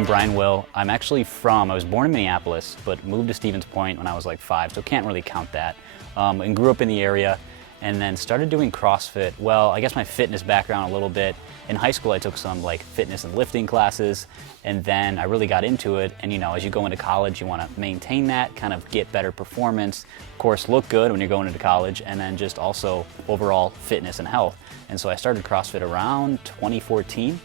I'm Brian Will. I was born in Minneapolis, but moved to Stevens Point when I was like 5, so can't really count that. And grew up in the area, and then started doing CrossFit. Well, I guess my fitness background a little bit. In high school, I took some like fitness and lifting classes, and then I really got into it. And as you go into college, you want to maintain that, kind of get better performance, of course, look good when you're going into college, and then just also overall fitness and health. And so I started CrossFit around 2014.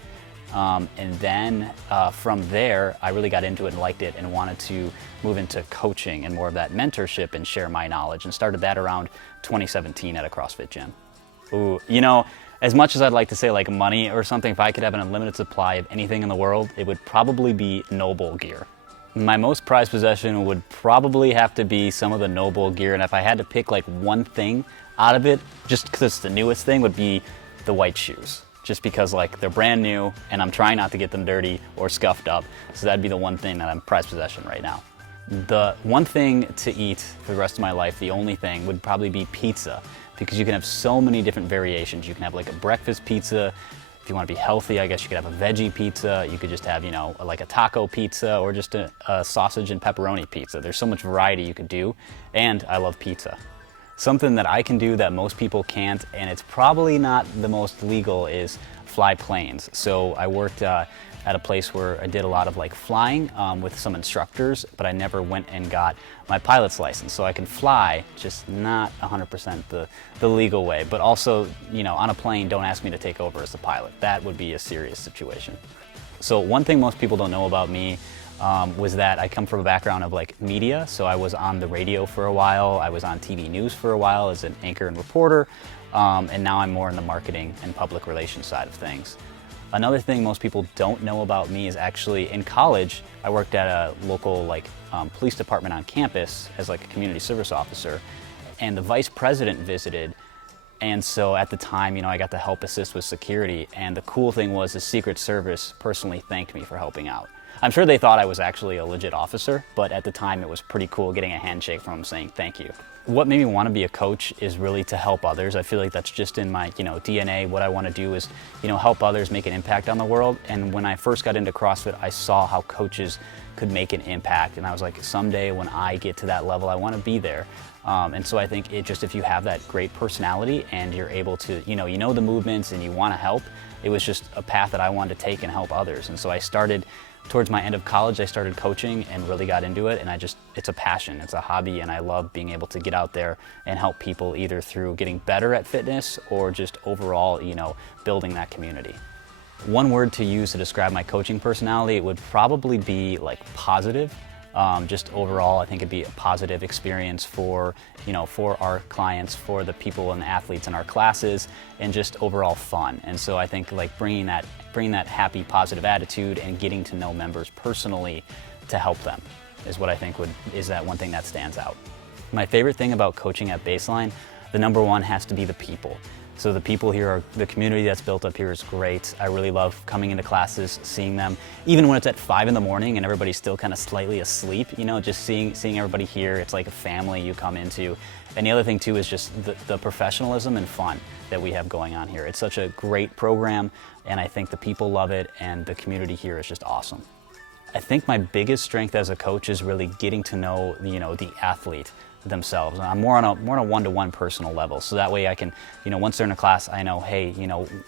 And then from there, I really got into it and liked it and wanted to move into coaching and more of that mentorship and share my knowledge, and started that around 2017 at a CrossFit gym. Ooh, as much as I'd like to say like money or something, if I could have an unlimited supply of anything in the world, it would probably be Noble gear. My most prized possession would probably have to be some of the Noble gear, and if I had to pick like one thing out of it, just because it's the newest thing, would be the white shoes. Just because like they're brand new and I'm trying not to get them dirty or scuffed up. So that'd be the one thing that I'm prized possession right now. The one thing to eat for the rest of my life, the only thing, would probably be pizza, because you can have so many different variations. You can have like a breakfast pizza. If you want to be healthy, I guess you could have a veggie pizza. You could just have, like a taco pizza, or just a sausage and pepperoni pizza. There's so much variety you could do, and I love pizza. Something that I can do that most people can't, and it's probably not the most legal, is fly planes. So I worked at a place where I did a lot of like flying with some instructors, but I never went and got my pilot's license. So I can fly, just not 100% the legal way. But also, on a plane, don't ask me to take over as the pilot. That would be a serious situation. So one thing most people don't know about me was that I come from a background of like media. So I was on the radio for a while, I was on TV news for a while as an anchor and reporter, and now I'm more in the marketing and public relations side of things. Another thing most people don't know about me is actually in college, I worked at a local police department on campus as like a community service officer, and the vice president visited. And so at the time, I got to help assist with security, and the cool thing was the Secret Service personally thanked me for helping out. I'm sure they thought I was actually a legit officer, but at the time it was pretty cool getting a handshake from them saying thank you. What made me want to be a coach is really to help others. I feel like that's just in my DNA. What I want to do is help others, make an impact on the world. And when I first got into CrossFit, I saw how coaches could make an impact, and I was like, someday when I get to that level, I want to be there. And so I think if you have that great personality and you're able to, the movements and you want to help, it was just a path that I wanted to take and help others. And so I started, towards my end of college, I started coaching and really got into it. And it's a passion, it's a hobby, and I love being able to get out there and help people either through getting better at fitness or just overall, building that community. One word to use to describe my coaching personality would probably be like positive. Just overall, I think it'd be a positive experience for our clients, for the people and the athletes in our classes, and just overall fun. And so I think like bringing that happy, positive attitude and getting to know members personally to help them is what I think is that one thing that stands out. My favorite thing about coaching at Baseline, the number one has to be the people. So the people here, the community that's built up here is great. I really love coming into classes, seeing them, even when it's at 5 in the morning and everybody's still kind of slightly asleep, just seeing everybody here. It's like a family you come into. And the other thing too is just the professionalism and fun that we have going on here. It's such a great program, and I think the people love it, and the community here is just awesome. I think my biggest strength as a coach is really getting to know, the athlete themselves. I'm more on a one-to-one personal level. So that way I can, once they're in a class, I know, hey,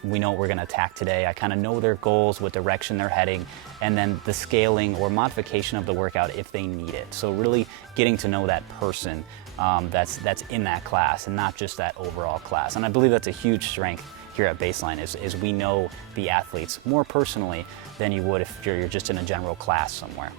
we know what we're going to attack today. I kind of know their goals, what direction they're heading, and then the scaling or modification of the workout if they need it. So really getting to know that person that's in that class, and not just that overall class. And I believe that's a huge strength here at Baseline is we know the athletes more personally than you would if you're just in a general class somewhere.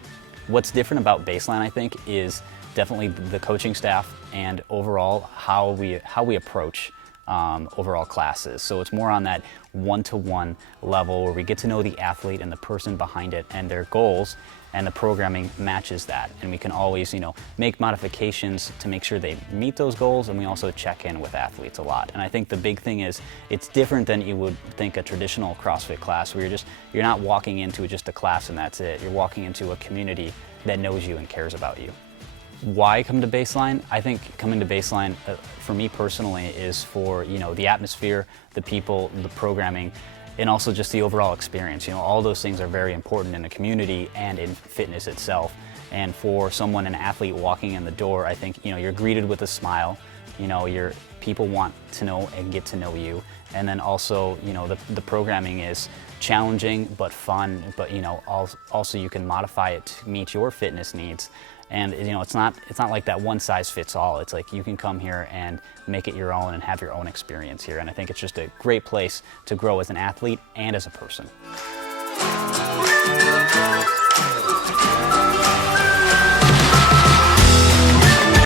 What's different about Baseline, I think, is definitely the coaching staff and overall how we approach overall classes. So it's more on that one-to-one level where we get to know the athlete and the person behind it and their goals, and the programming matches that. And we can always, make modifications to make sure they meet those goals, and we also check in with athletes a lot. And I think the big thing is it's different than you would think a traditional CrossFit class where you're not walking into just a class and that's it. You're walking into a community that knows you and cares about you. Why come to Baseline? I think coming to Baseline, for me personally, is for the atmosphere, the people, the programming. and also just the overall experience. You know, all those things are very important in a community and in fitness itself. And for someone, an athlete walking in the door, I think, you know, you're greeted with a smile. You know, people want to know and get to know you. And then also, you know, the programming is challenging but fun, but, you know, also you can modify it to meet your fitness needs. And, you know, it's not like that one size fits all. It's like you can come here and make it your own and have your own experience here. And I think it's just a great place to grow as an athlete and as a person.